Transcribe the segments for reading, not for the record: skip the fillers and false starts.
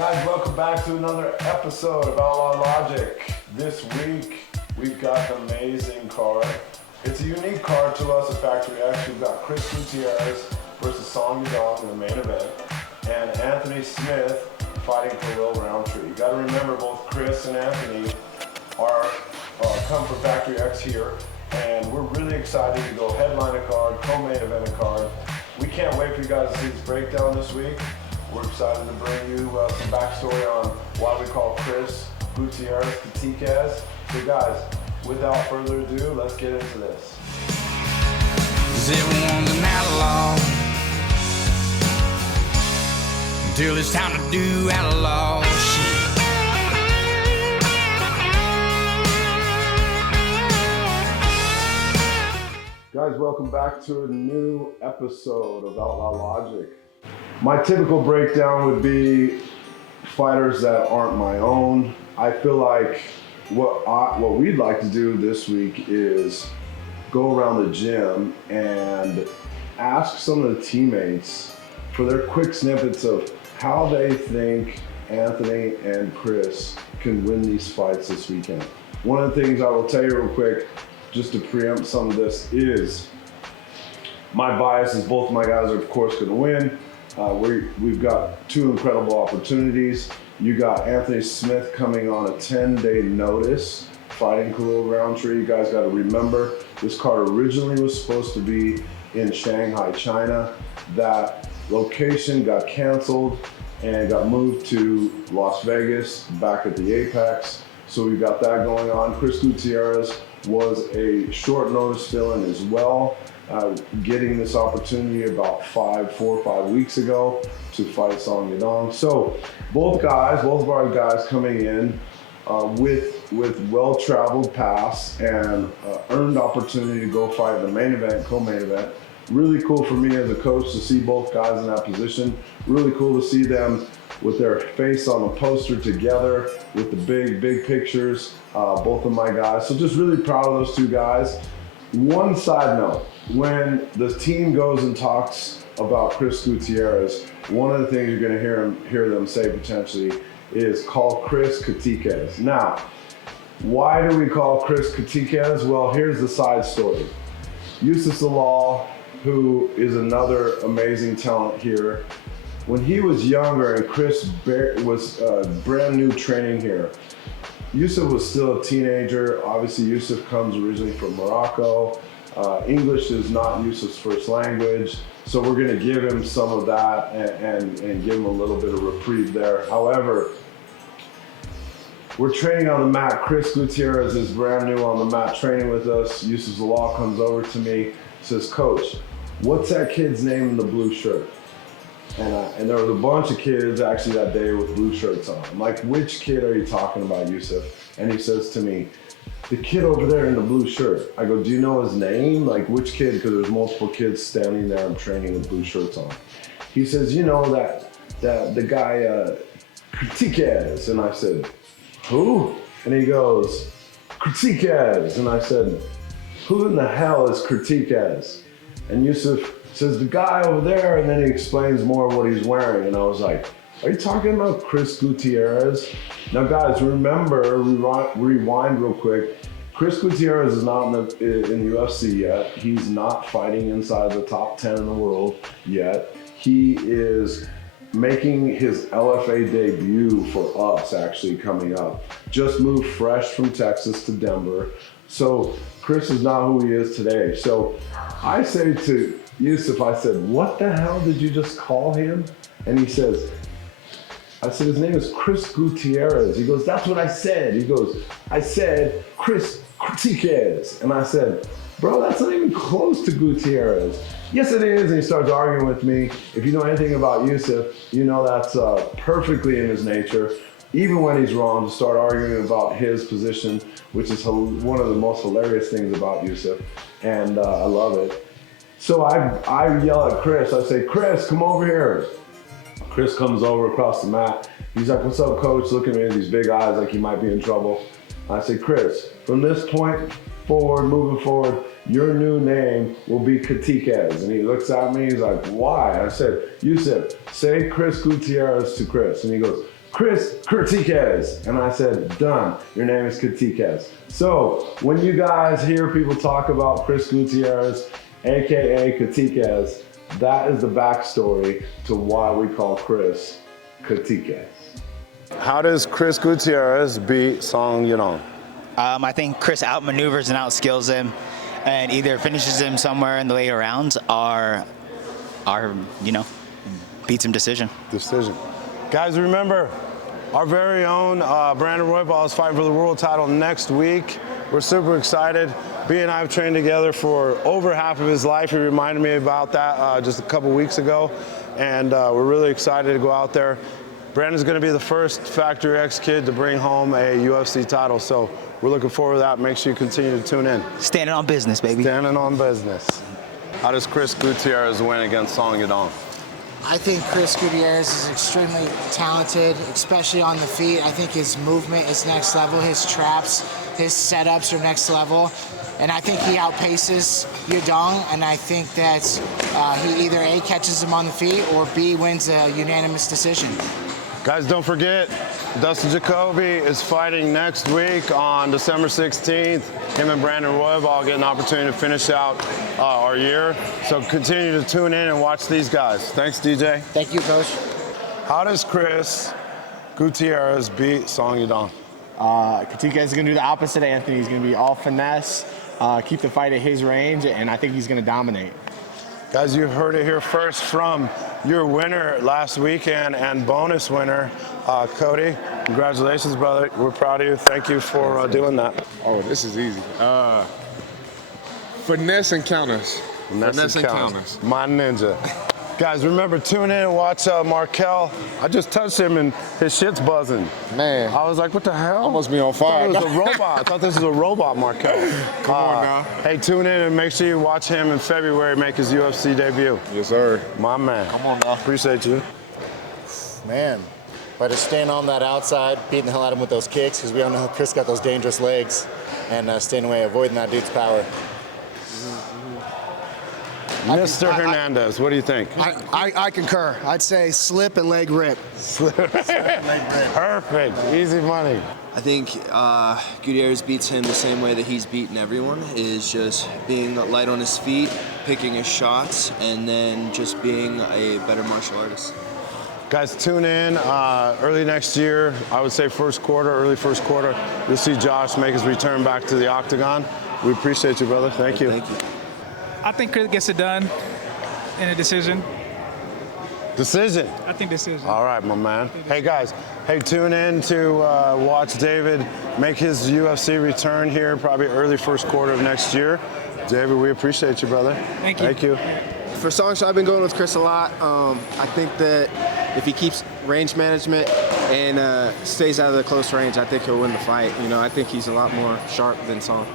Guys, welcome back to another episode of Outlaw Logic. This week, we've got an amazing card. It's a unique card to us at Factory X. We've got Chris Gutierrez versus Song Yadong in the main event, and Anthony Smith fighting for Will Roundtree. You gotta remember, both Chris and Anthony are come from Factory X here, and we're really excited to go headline a card, co-main event a card. We can't wait for you guys to see this breakdown this week. We're excited to bring you some backstory on why we call Chris Gutierrez Gutierrez. So guys, without further ado, let's get into this. 'Cause everyone's an outlaw until it's time to do outlaw shit. Guys, welcome back to a new episode of Outlaw Logic. My typical breakdown would be fighters that aren't my own. I feel like what we'd like to do this week is go around the gym and ask some of the teammates for their quick snippets of how they think Anthony and Chris can win these fights this weekend. One of the things I will tell you real quick, just to preempt some of this, is my bias is both of my guys are of course going to win. We've got two incredible opportunities. You got Anthony Smith coming on a 10-day notice, fighting Khalil Roundtree. You guys got to remember, this card originally was supposed to be in Shanghai, China. That location got canceled and got moved to Las Vegas, back at the Apex. So we've got that going on. Chris Gutierrez was a short notice fill-in as well. Getting this opportunity about 4 or 5 weeks ago to fight Song Yadong. So both of our guys coming in with well-traveled paths and earned opportunity to go fight in the main event, co-main event. Really cool for me as a coach to see both guys in that position. Really cool to see them with their face on the poster together with the big pictures, both of my guys. So just really proud of those two guys. One side note, when the team goes and talks about Chris Gutierrez, one of the things you're gonna hear them say potentially is call Chris Gutierrez. Now, why do we call Chris Gutierrez? Well, here's the side story. Yusuf Zalal, who is another amazing talent here, when he was younger and Chris was brand new training here, Yusuf was still a teenager. Obviously, Yusuf comes originally from Morocco. English is not Yusuf's first language, so we're gonna give him some of that and give him a little bit of reprieve there. However, we're training on the mat. Chris Gutierrez is brand new on the mat training with us. Yusuf Zalal comes over to me, says, "Coach, what's that kid's name in the blue shirt?" And there was a bunch of kids actually that day with blue shirts on. I'm like, "Which kid are you talking about, Yusuf?" And he says to me, "The kid over there in the blue shirt." I go, "Do you know his name? Like, which kid?" Because there's multiple kids standing there and training with blue shirts on. He says, "You know that the guy Gutierrez." And I said, "Who?" And he goes, "Gutierrez." And I said, "Who in the hell is Gutierrez?" And Yusuf says, "The guy over there," and then he explains more of what he's wearing. And I was like, "Are you talking about Chris Gutierrez?" Now guys, remember, rewind real quick. Chris Gutierrez is not in the UFC yet. He's not fighting inside the top 10 in the world yet. He is making his LFA debut for us actually coming up. Just moved fresh from Texas to Denver. So Chris is not who he is today. So I say to Yusuf, I said, "What the hell did you just call him?" And he says, I said, "His name is Chris Gutierrez." He goes, "That's what I said." He goes, "I said Chris Gutierrez." And I said, "Bro, that's not even close to Gutierrez." "Yes, it is." And he starts arguing with me. If you know anything about Yusuf, you know that's perfectly in his nature, even when he's wrong, to start arguing about his position, which is one of the most hilarious things about Yusuf. And I love it. So I yell at Chris. I say, "Chris, come over here." Chris comes over across the mat. He's like, "What's up, coach?" Looking at me with these big eyes like he might be in trouble. I say, "Chris, from this point forward, moving forward, your new name will be Gutierrez." And he looks at me, he's like, "Why?" I said, "Yusuf, say Chris Gutierrez to Chris." And he goes, Chris Gutierrez. And I said, done. Your name is Gutierrez. So when you guys hear people talk about Chris Gutierrez, AKA Gutierrez, that is the backstory to why we call Chris Gutierrez. How does Chris Gutierrez beat Song Yadong? I think Chris outmaneuvers and outskills him, and either finishes him somewhere in the later rounds, or beats him decision. Guys, remember, our very own Brandon Roybal is fighting for the world title next week. We're super excited. B and I have trained together for over half of his life. He reminded me about that just a couple weeks ago, and we're really excited to go out there. Brandon's going to be the first Factory X kid to bring home a UFC title, so we're looking forward to that. Make sure you continue to tune in. Standing on business, baby. Standing on business. How does Chris Gutierrez win against Song Yadong? I think Chris Gutierrez is extremely talented, especially on the feet. I think his movement is next level. His traps, his setups are next level. And I think he outpaces Yadong, and I think that he either A, catches him on the feet, or B, wins a unanimous decision. Guys, don't forget, Dustin Jacoby is fighting next week on December 16th. Him and Brandon Roybal get an opportunity to finish out our year. So continue to tune in and watch these guys. Thanks, DJ. Thank you, Coach. How does Chris Gutierrez beat Song Yadong? Gutierrez is going to do the opposite of Anthony. He's going to be all finesse, keep the fight at his range, and I think he's going to dominate. Guys, you heard it here first from your winner last weekend and bonus winner, Cody. Congratulations, brother. We're proud of you. Thank you for doing that. Oh, this is easy. Finesse and counters. Finesse and counters. My ninja. Guys, remember, tune in and watch Markel. I just touched him and his shit's buzzing. Man. I was like, what the hell? I must be on fire. I thought it was a robot. I thought this was a robot, Markel. Come on now. Hey, tune in and make sure you watch him in February make his UFC debut. Yes, sir. My man. Come on now. Appreciate you. Man, but just staying on that outside, beating the hell out of him with those kicks, because we all know Chris got those dangerous legs, and staying away, avoiding that dude's power. Mr. Hernandez, what do you think? I concur. I'd say slip and leg rip. Perfect. Easy money. I think Gutierrez beats him the same way that he's beaten everyone, is just being light on his feet, picking his shots, and then just being a better martial artist. Guys, tune in early next year. I would say early first quarter. You'll see Josh make his return back to the octagon. We appreciate you, brother. Thank you. Thank you. I think Chris gets it done in a decision. Decision? I think decision. All right, my man. Hey, guys. Hey, tune in to watch David make his UFC return here probably early first quarter of next year. David, we appreciate you, brother. Thank you. Thank you. For songs, I've been going with Chris a lot. I think that if he keeps range management and stays out of the close range, I think he'll win the fight. I think he's a lot more sharp than Song.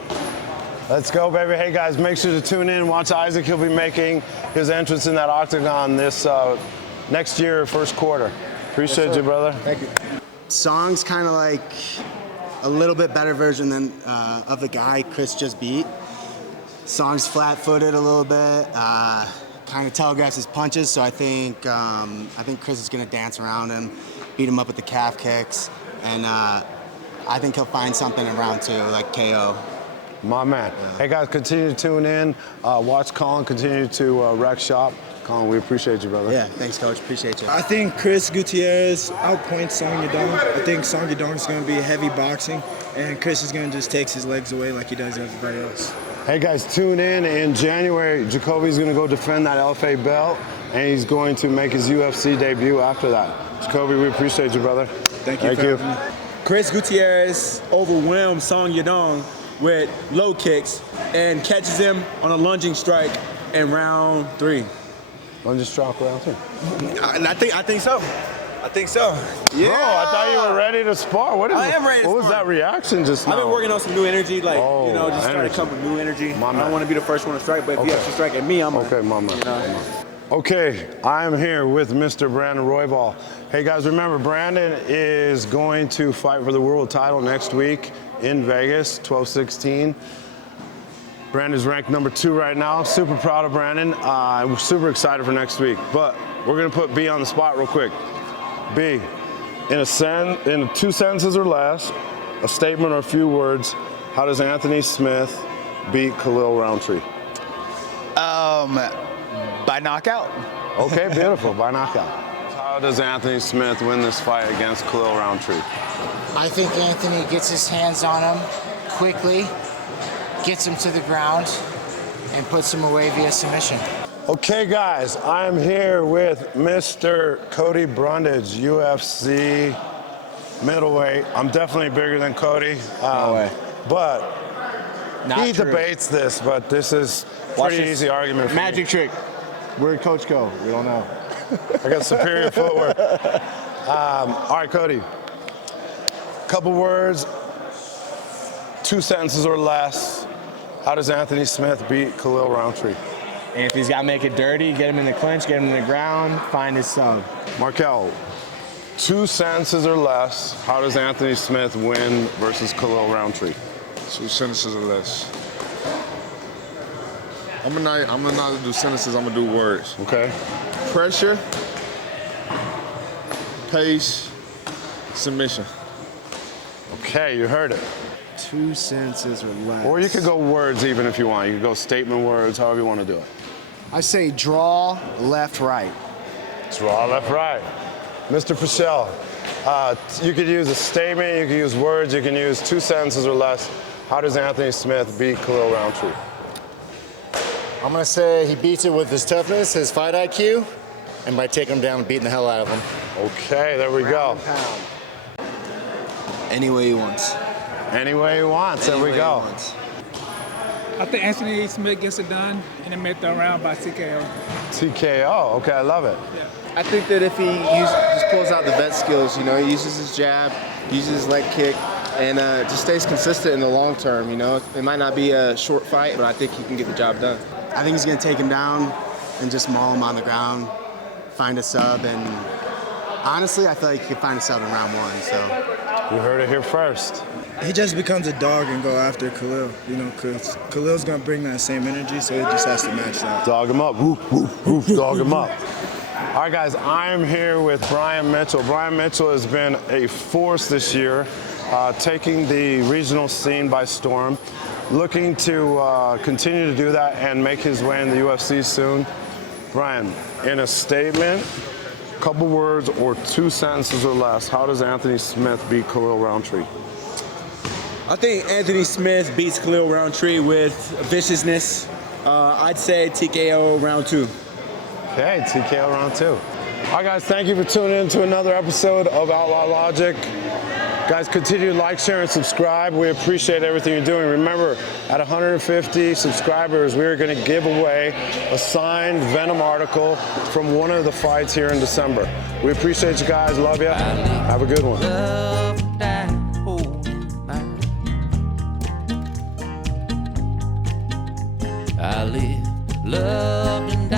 Let's go, baby. Hey, guys, make sure to tune in. Watch Isaac. He'll be making his entrance in that octagon this next year, first quarter. Appreciate you, brother. Thank you. Song's kind of like a little bit better version than of the guy Chris just beat. Song's flat-footed a little bit, kind of telegraphs his punches, so I think Chris is going to dance around him, beat him up with the calf kicks, and I think he'll find something in round 2, like KO. My man. Hey, guys, continue to tune in. Watch Colin continue to wreck shop. Colin, we appreciate you, brother. Yeah, thanks, Coach. Appreciate you. I think Chris Gutierrez outpoints Song Yadong. I think Song Yadong is going to be heavy boxing, and Chris is going to just take his legs away like he does everybody else. Hey, guys, tune in January. Jacoby's going to go defend that LFA belt, and he's going to make his UFC debut after that. Jacoby, we appreciate you, brother. Thank you. Chris Gutierrez overwhelms Song Yadong with low kicks and catches him on a lunging strike in round 3. Lunging strike round 3? I think so. Yeah. Bro, I thought you were ready to spar. I am ready to What was spar. that reaction just now? I've been working on some new energy, just trying to come with new energy. My I man. don't want to be the first one to strike, but if you have to strike at me, I'm okay, my man. Okay, I am here with Mr. Brandon Roybal. Hey guys, remember Brandon is going to fight for the world title next week in Vegas, 12-16. Brandon's ranked number 2 right now. Super proud of Brandon. We're super excited for next week. But we're gonna put B on the spot real quick. B, In 2 sentences or less, a statement or a few words, how does Anthony Smith beat Khalil Roundtree? By knockout. Okay, beautiful. By knockout. How does Anthony Smith win this fight against Khalil Roundtree? I think Anthony gets his hands on him quickly, gets him to the ground, and puts him away via submission. Okay, guys, I'm here with Mr. Cody Brundage, UFC middleweight. I'm definitely bigger than Cody. No way. But Not he true. debates this, but this is pretty easy argument for Magic me. trick. Where'd Coach go? We don't know. I got superior footwork. All right, Cody. Couple words, 2 sentences or less. How does Anthony Smith beat Khalil Roundtree? Anthony's got to make it dirty, get him in the clinch, get him in the ground, find his sub. Markel, 2 sentences or less. How does Anthony Smith win versus Khalil Roundtree? 2 sentences or less. I'm gonna not do sentences, I'm gonna do words. Okay. Pressure, pace, submission. Okay, you heard it. 2 sentences or less. Or you could go words even if you want. You could go statement words, however you want to do it. I say draw, left, right. Draw left, right. Mr. Pichel, you could use a statement, you could use words, you can use 2 sentences or less. How does Anthony Smith beat Khalil Roundtree? I'm gonna say he beats it with his toughness, his fight IQ, and by taking him down and beating the hell out of him. Okay, there we go. Any way he wants. Any way he wants, there we go. I think Anthony Smith gets it done in the mid-third round by TKO. TKO, okay, I love it. I think that if he just pulls out the vet skills, he uses his jab, uses his leg kick, and just stays consistent in the long term, It might not be a short fight, but I think he can get the job done. I think he's going to take him down and just maul him on the ground, find a sub, and honestly, I feel like he could find a sub in round 1, so. You heard it here first. He just becomes a dog and go after Khalil, because Khalil's going to bring that same energy, so he just has to match that. Dog him up, woof, woof, woof, dog him up. All right, guys, I'm here with Brian Mitchell. Brian Mitchell has been a force this year, taking the regional scene by storm, looking to continue to do that and make his way in the UFC soon. Brian, in a statement, couple words or 2 sentences or less, how does Anthony Smith beat Khalil Roundtree? I think Anthony Smith beats Khalil Roundtree with viciousness. I'd say TKO round 2. Okay, TKO round 2. All right, guys, thank you for tuning in to another episode of Outlaw Logic. Guys, continue to like, share, and subscribe. We appreciate everything you're doing. Remember, at 150 subscribers, we're going to give away a signed Venom article from one of the fights here in December. We appreciate you guys. Love you. Have a good one. I live, loved and